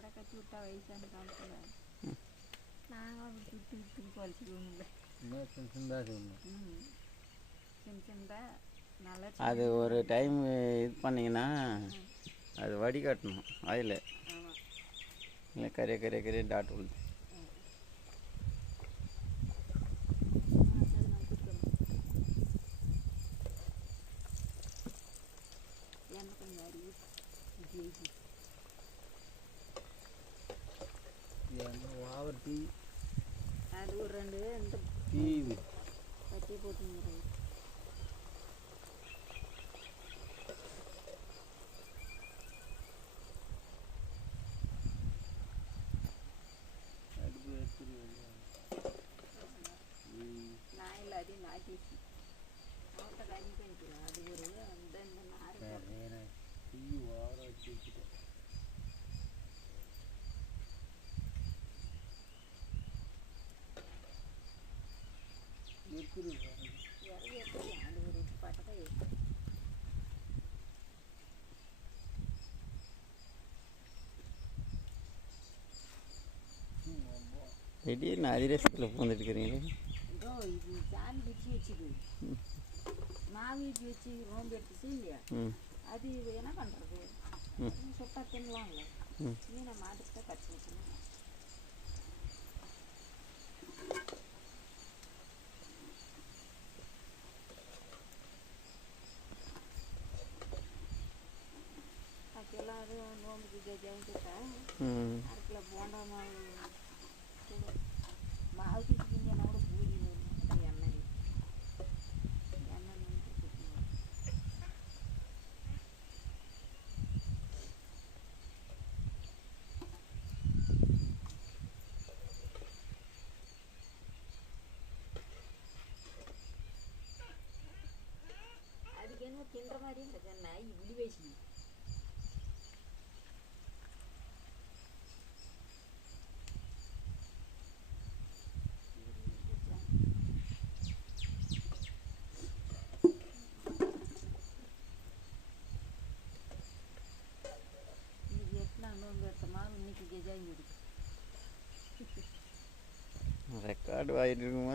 கடை கட்டி விட்டா வயசான காலத்தில் நாங்களும் அப்படி சுற்றி சுற்றி குறைச்சிக்கணும்ல. சின்ன சின்னதாக சின்ன சின்னதாக நல்லா அது ஒரு டைம் இது பண்ணிங்கன்னா அது வடிகட்டணும் ஆயில். ஆமாம், இல்லை கரைய டாட் விழுது. எண்ணெய் கொஞ்சம் அறிவு ஓவர் டீ அது ஒரு 2 இந்த டீ பச்சை போட்டுங்கிறது. நான் எல்லாத்தையும் நாட்டிச்சு அவட்ட கஞ்சி பண்ணிக்கலாம். அது ஒரு அந்த இந்த நார் டீ ஓவராக வச்சு வச்சுட்டேன். எப்படி அது ஒரு பட்டை திடீர்னு அதிரசத்தில் பூந்துட்டுக்கிறீங்களே. இதோ இது சாமி பிடிச்சி வச்சுது, மாவு ஊற்றி வச்சு நோம்பு எடுத்துச்சு இல்லையா, அது என்ன பண்ணுறது, சுட்டா தின்னலாம்ல. மீனை மாட்டுக்கு தான் கச்சி வச்சுக்கணும். எல்லாரும் நோம்புக்கு கஜாவும் சுட்டா 1/2 கிலோ போண்டா மாவு மாவுக்கு திங்கன்னா கூட பூரி எண்ணெய் அதுக்கு என்ன தின்ற மாதிரி இந்த நாய் விழி வச்சு ரெக்கார்டு ஆகிட்டு இருக்கும்போது